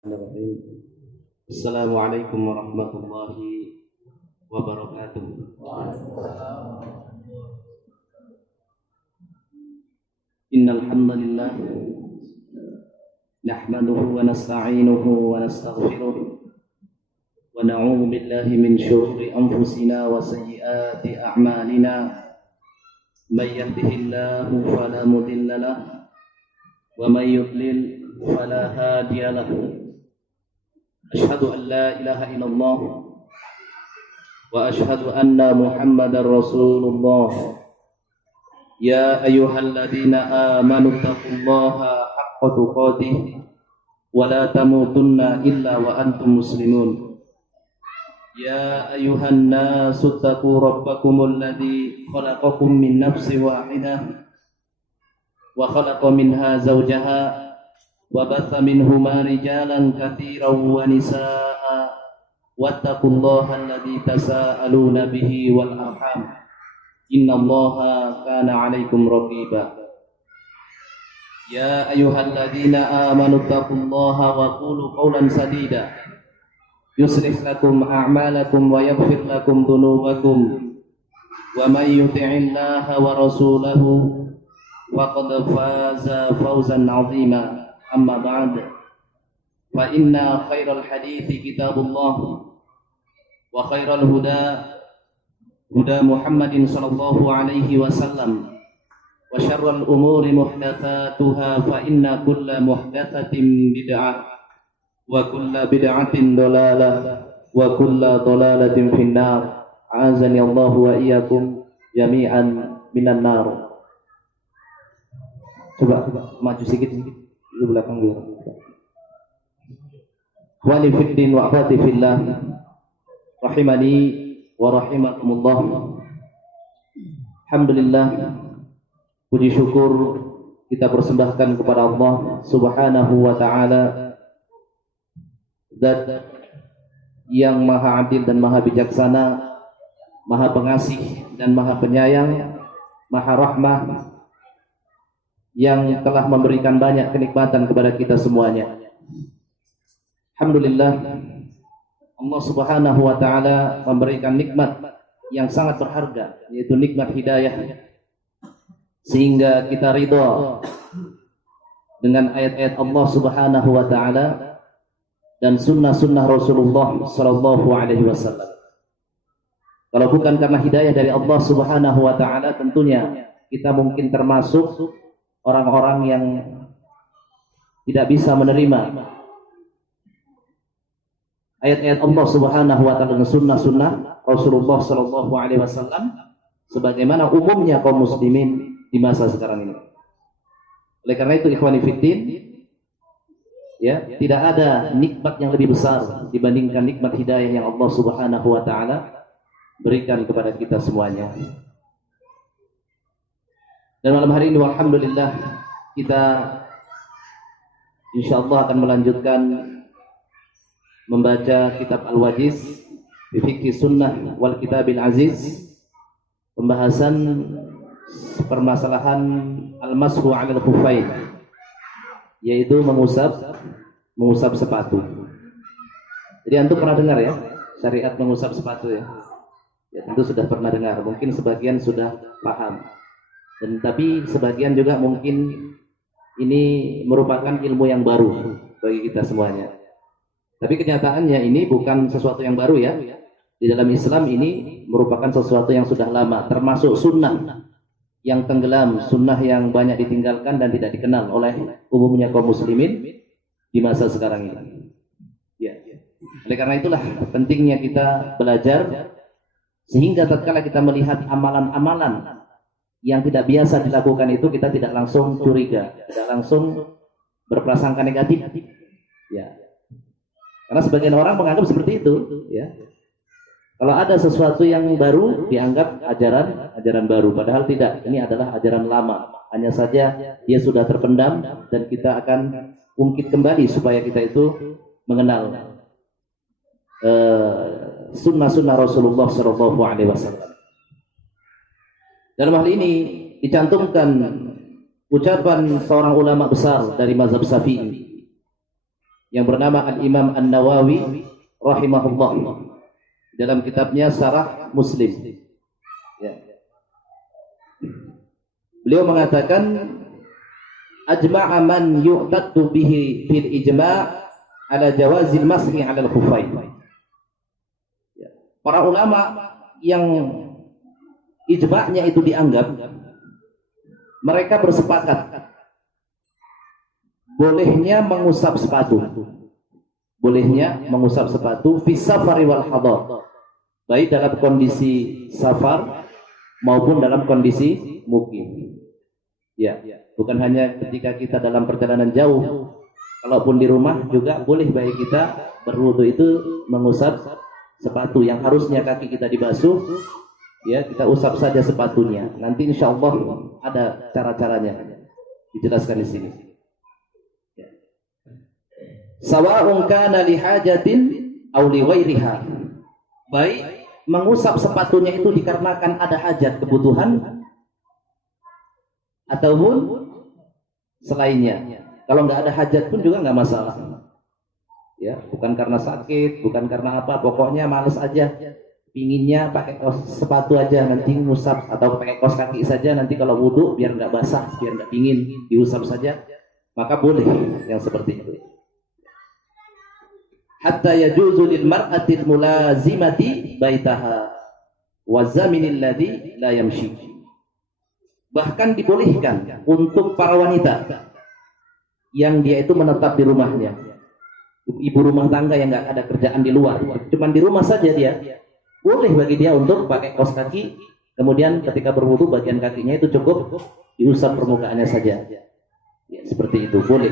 Assalamualaikum warahmatullahi wabarakatuh. Innal hamdalillah nahmaduhu wa nasta'inuhu wa nastaghfiruh wa na'udzu billahi min shururi anfusina wa sayyiati a'malina. May yahdihillahu fala mudilla lahu wa may yudlil fala hadiya lahu. Asyhadu an la ilaha illallah wa asyhadu anna Muhammadar Rasulullah. Ya ayyuhalladzina amanu taqullaha haqqa tuqatih wa la tamutunna illa wa antum muslimun. Ya ayyuhan nasu taqu rabbakumul ladzi khalaqakum min nafsin wahidah wa khalaqa minha zawjaha wa batha minhuma rijalan katsiran wa nisaa wattaqullaha alladzi tasaaluna bihi wal arham innallaha kana 'alaikum raqiba. Ya ayyuhalladzina amanu taqullaha wa qulu qawlan sadida yuslih lakum a'malakum wa yaghfir lakum dhunubakum wa may yuti'illaha wa rasulahu faqad faza fawzan 'azima. Amma ba'd, fa inna khairal hadithi kitabullah wa khairal huda Muhammadin sallallahu alaihi wasallam wa syarral umuri muhdatsatuha fa inna kulla muhdatsatin bid'ah wa kulla bid'atin dhalalah wa kulla dhalalatin finnar. Azani Allah wa iyyakum jami'an minan nar. Coba maju sedikit di belakang dia. Wali fiddin wa akhwati fillah rahimani wa rahimakumullah. Alhamdulillah, puji syukur kita persembahkan kepada Allah Subhanahu wa taala, Zat yang maha adil dan maha bijaksana, maha pengasih dan maha penyayang, maha rahmah, yang telah memberikan banyak kenikmatan kepada kita semuanya. Alhamdulillah, Allah Subhanahu wa taala memberikan nikmat yang sangat berharga, yaitu nikmat hidayah, sehingga kita ridha dengan ayat-ayat Allah Subhanahu wa taala dan sunnah-sunnah Rasulullah sallallahu alaihi wasallam. Kalau bukan karena hidayah dari Allah Subhanahu wa taala, tentunya kita mungkin termasuk orang-orang yang tidak bisa menerima ayat-ayat Allah Subhanahu wa taala dan sunnah-sunnah Rasulullah sallallahu alaihi wasallam sebagaimana umumnya kaum muslimin di masa sekarang ini. Oleh karena itu ikhwani fiddin, ya, tidak ada nikmat yang lebih besar dibandingkan nikmat hidayah yang Allah Subhanahu wa taala berikan kepada kita semuanya. Dan malam hari ini alhamdulillah kita insyaallah akan melanjutkan membaca kitab Al-Wajiz fi Fiqhi Sunnah wal Kitabil Aziz, pembahasan permasalahan al-mashu 'alal khuffain, yaitu mengusap sepatu. Jadi antum pernah dengar ya syariat mengusap sepatu ya? Ya tentu sudah pernah dengar, mungkin sebagian sudah paham. Dan tapi sebagian juga mungkin ini merupakan ilmu yang baru bagi kita semuanya. Tapi kenyataannya ini bukan sesuatu yang baru ya. Di dalam Islam ini merupakan sesuatu yang sudah lama, termasuk sunnah yang tenggelam, sunnah yang banyak ditinggalkan dan tidak dikenal oleh umumnya kaum muslimin di masa sekarang ini. Ya. Oleh karena itulah pentingnya kita belajar, sehingga tatkala kita melihat amalan-amalan yang tidak biasa dilakukan itu, kita tidak langsung curiga, tidak langsung berprasangka negatif, ya. Karena sebagian orang menganggap seperti itu, ya. Kalau ada sesuatu yang baru dianggap ajaran baru, padahal tidak. Ini adalah ajaran lama. Hanya saja dia sudah terpendam dan kita akan ungkit kembali supaya kita itu mengenal sunnah-sunnah Rasulullah Shallallahu Alaihi Wasallam. Dalam hal ini dicantumkan ucapan seorang ulama besar dari mazhab Syafi'i, yang bernama Al-Imam An-Nawawi rahimahullah dalam kitabnya Syarah Muslim. Ya. Beliau mengatakan ajma'a man yu'taddu bihi fil ijma' ala jawazil mashi 'ala al-khuffain. Para ulama yang ijma'nya itu dianggap, mereka bersepakat bolehnya mengusap sepatu. Bolehnya mengusap sepatu fi safari wal hadar. Baik dalam kondisi safar maupun dalam kondisi mukim. Ya, bukan hanya ketika kita dalam perjalanan jauh, kalaupun di rumah juga boleh bagi kita berwudu itu mengusap sepatu yang harusnya kaki kita dibasuh, ya kita usap saja sepatunya. Nanti insya Allah ada cara-caranya dijelaskan di sini. Sawa'un kana li hajatin aw li ghairiha. Baik mengusap sepatunya itu dikarenakan ada hajat, kebutuhan, ataupun selainnya. Kalau nggak ada hajat pun juga nggak masalah. Ya, bukan karena sakit, bukan karena apa, pokoknya males aja. Pinginnya pakai sepatu aja nanti ngusap, atau pakai kaos kaki saja nanti kalau wudu biar nggak basah, biar nggak dingin, diusap saja, maka boleh yang seperti itu. Hatta yajuzu lil mar'atil mulazimati baitaha wa zaminil ladzi la yamshi. Bahkan dibolehkan untuk para wanita yang dia itu menetap di rumahnya, ibu rumah tangga yang nggak ada kerjaan di luar, cuman di rumah saja dia, boleh bagi dia untuk pakai kaos kaki, kemudian ketika berwudu bagian kakinya itu cukup diusap permukaannya saja, ya, seperti itu boleh.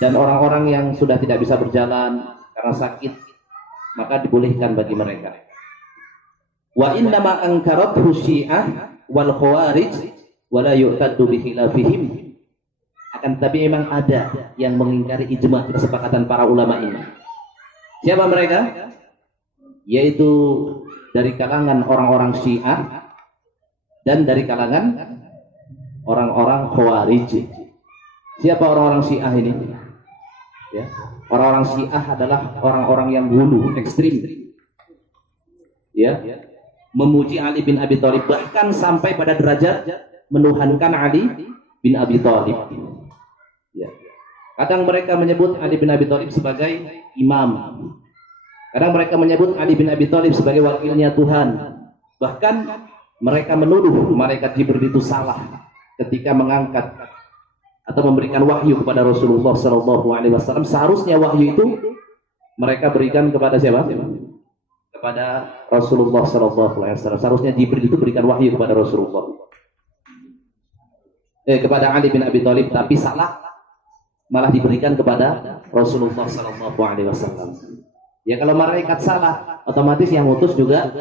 Dan orang-orang yang sudah tidak bisa berjalan karena sakit, maka dibolehkan bagi mereka. Wa innama ankarathu syi'ah wal khawarij wa la yu'taddu bi khilafihim. Akan tapi memang ada yang mengingkari ijma' kesepakatan para ulama ini. Siapa mereka? Yaitu dari kalangan orang-orang Syiah dan dari kalangan orang-orang Khawarij. Siapa orang-orang Syiah ini? Ya. Orang-orang Syiah adalah orang-orang yang ghulu, ekstrim. Ya. Memuji Ali bin Abi Thalib, bahkan sampai pada derajat menuhankan Ali bin Abi Thalib. Ya. Kadang mereka menyebut Ali bin Abi Thalib sebagai imam. Kadang mereka menyebut Ali bin Abi Thalib sebagai wakilnya Tuhan. Bahkan mereka menuduh malaikat Jibril itu salah ketika mengangkat atau memberikan wahyu kepada Rasulullah SAW. Seharusnya wahyu itu mereka berikan kepada siapa? Kepada Rasulullah SAW. Seharusnya Jibril itu berikan wahyu kepada Rasulullah, kepada Ali bin Abi Thalib, tapi salah, malah diberikan kepada Rasulullah SAW. Ya kalau malaikat salah, otomatis yang utus juga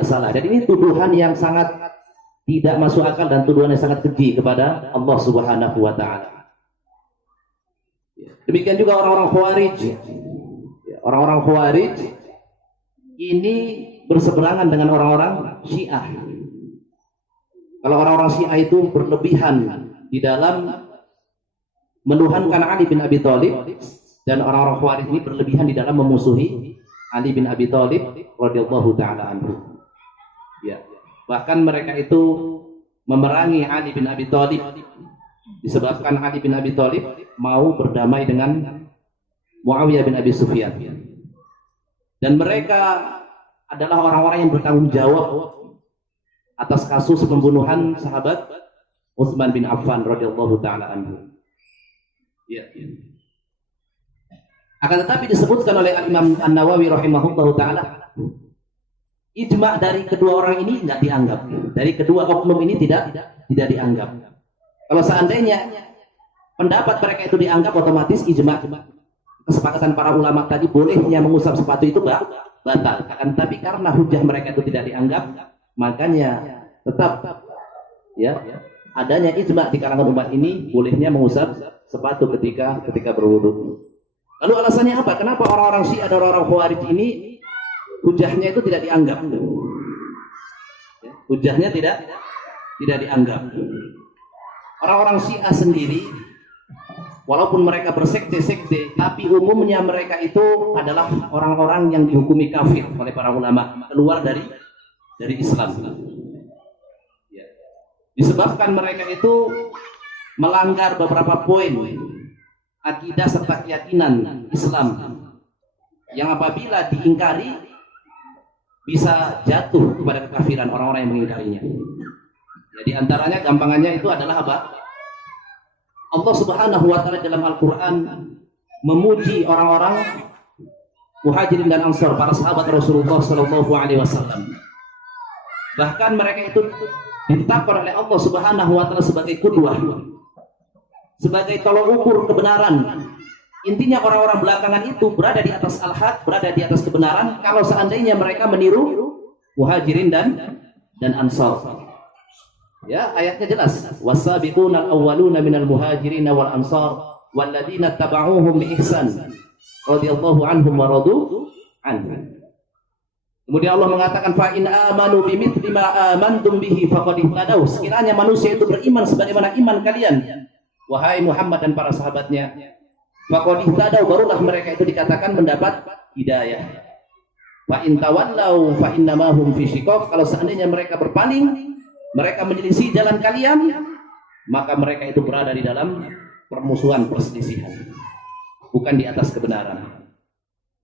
salah. Dan ini tuduhan yang sangat tidak masuk akal dan tuduhan yang sangat keji kepada Allah Subhanahu wa taala. Demikian juga orang-orang Khawarij. Orang-orang Khawarij ini berseberangan dengan orang-orang Syiah. Kalau orang-orang Syiah itu berlebihan di dalam menuhankan Ali bin Abi Thalib, dan orang-orang Khawarij ini berlebihan di dalam memusuhi Ali bin Abi Thalib radhiyallahu taala anhu. Ya. Bahkan mereka itu memerangi Ali bin Abi Thalib disebabkan Ali bin Abi Thalib mau berdamai dengan Muawiyah bin Abi Sufyan. Dan mereka adalah orang-orang yang bertanggung jawab atas kasus pembunuhan sahabat Utsman bin Affan radhiyallahu taala anhu. Ya. Akan tetapi disebutkan oleh Imam An-Nawawi rahimahullahu taala, ijma' dari kedua orang ini tidak dianggap. Dari kedua oknum ini tidak dianggap. Kalau seandainya pendapat mereka itu dianggap, otomatis ijma' kesepakatan para ulama tadi bolehnya mengusap sepatu itu batal. Akan tetapi karena hujah mereka itu tidak dianggap, makanya tetap ya adanya ijma' di kalangan umat ini bolehnya mengusap sepatu ketika berwudu. Lalu alasannya apa? Kenapa orang-orang Syiah dan orang-orang Khawarij ini hujahnya itu tidak dianggap? Hujahnya tidak dianggap. Orang-orang Syiah sendiri walaupun mereka bersekte-sekte, tapi umumnya mereka itu adalah orang-orang yang dihukumi kafir oleh para ulama, keluar dari Islam. Ya. Disebabkan mereka itu melanggar beberapa poin akidah serta keyakinan Islam yang apabila diingkari bisa jatuh kepada kekafiran orang-orang yang mengingkarinya. Jadi antaranya gampangannya itu adalah apa? Allah Subhanahu wa taala dalam Al-Qur'an memuji orang-orang Muhajirin dan Ansar, para sahabat Rasulullah sallallahu alaihi wasallam. Bahkan mereka itu ditetapkan oleh Allah Subhanahu wa taala sebagai qudwah, sebagai tolok ukur kebenaran. Intinya orang-orang belakangan itu berada di atas al-haq, berada di atas kebenaran kalau seandainya mereka meniru Muhajirin dan Ansar. Ya, ayatnya jelas. Wasabiqunal awwaluna minal muhajirin wal ansar walladzina tabauhum bi ihsan radhiyallahu anhum wa radu anhu. Kemudian Allah mengatakan fa in amanu bimithli ma amantum bihi faqad ihtadaw. Sekiranya manusia itu beriman sebagaimana iman kalian, wahai Muhammad dan para sahabatnya, faqad ihtadaw, barulah mereka itu dikatakan mendapat hidayah. Wa in tawallaw fa innama hum fi shiqaq. Kalau seandainya mereka berpaling, mereka menyelisih jalan kalian, maka mereka itu berada di dalam permusuhan, perselisihan, bukan di atas kebenaran.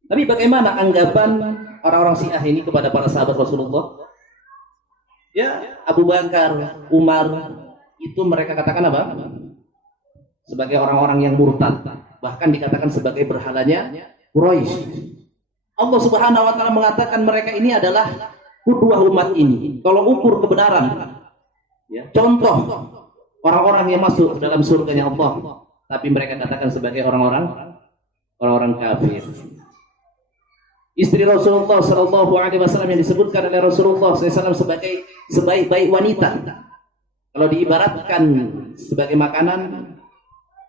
Tapi bagaimana anggapan orang-orang Syiah ini kepada para sahabat Rasulullah? Ya, Abu Bakar, Umar, itu mereka katakan apa? Sebagai orang-orang yang murtad, bahkan dikatakan sebagai berhalanya Quraisy. Allah Subhanahu wa taala mengatakan mereka ini adalah qudwah umat ini, kalau ukur kebenaran. Ya, contoh orang-orang yang masuk dalam surganya Allah, tapi mereka katakan sebagai orang-orang kafir. Istri Rasulullah Sallallahu Alaihi Wasallam yang disebutkan oleh Rasulullah SAW sebagai sebaik-baik wanita, kalau diibaratkan sebagai makanan,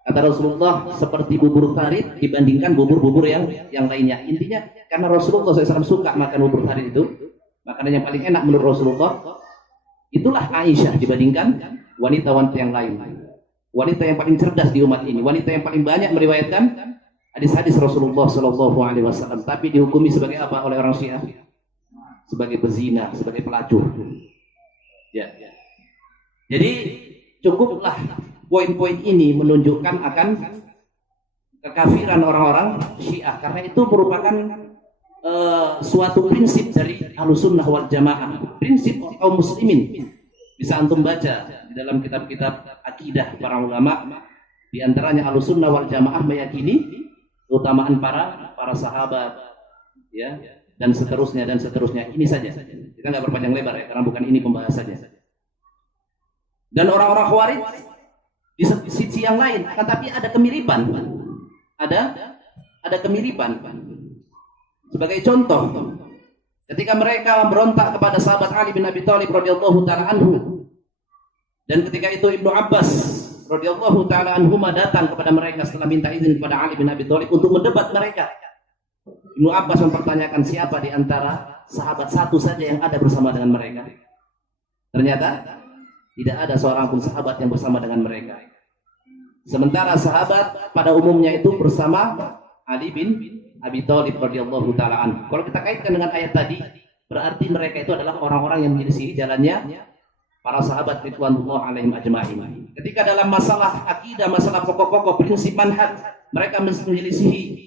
kata Rasulullah, seperti bubur tarid dibandingkan bubur-bubur yang lainnya. Intinya karena Rasulullah SAW suka makan bubur tarid itu, makanan yang paling enak menurut Rasulullah. Itulah Aisyah dibandingkan wanita-wanita yang lain. Wanita yang paling cerdas di umat ini, wanita yang paling banyak meriwayatkan hadis-hadis Rasulullah Shallallahu Alaihi Wasallam. Tapi dihukumi sebagai apa oleh orang Syiah? Sebagai pezina, sebagai pelacur. Ya. Jadi cukuplah poin-poin ini menunjukkan akan kekafiran orang-orang Syiah, karena itu merupakan suatu prinsip dari Ahlussunnah wal Jamaah, prinsip kaum muslimin. Bisa antum baca di dalam kitab-kitab akidah para ulama, di antaranya Ahlussunnah wal Jamaah meyakini keutamaan para sahabat, ya, dan seterusnya. Ini saja, kita nggak berpanjang lebar ya, karena bukan ini pembahasannya. Dan orang-orang Khawarij di sisi yang lain, tetapi ada kemiripan, ada kemiripan. Sebagai contoh, ketika mereka memberontak kepada sahabat Ali bin Abi Thalib radhiyallahu taala anhu, dan ketika itu Ibnu Abbas radhiyallahu taala anhuma datang kepada mereka setelah minta izin kepada Ali bin Abi Thalib untuk mendebat mereka. Ibnu Abbas mempertanyakan siapa di antara sahabat satu saja yang ada bersama dengan mereka. Ternyata tidak ada seorang pun sahabat yang bersama dengan mereka. Sementara sahabat pada umumnya itu bersama Ali bin Abi Thalib radhiyallahu taala anhu. Kalau kita kaitkan dengan ayat tadi, berarti mereka itu adalah orang-orang yang menyelisihi jalannya para sahabat ridwanullah alaihim ajma'in. Ketika dalam masalah akidah, masalah pokok-pokok prinsip manhaj, mereka menyelisihi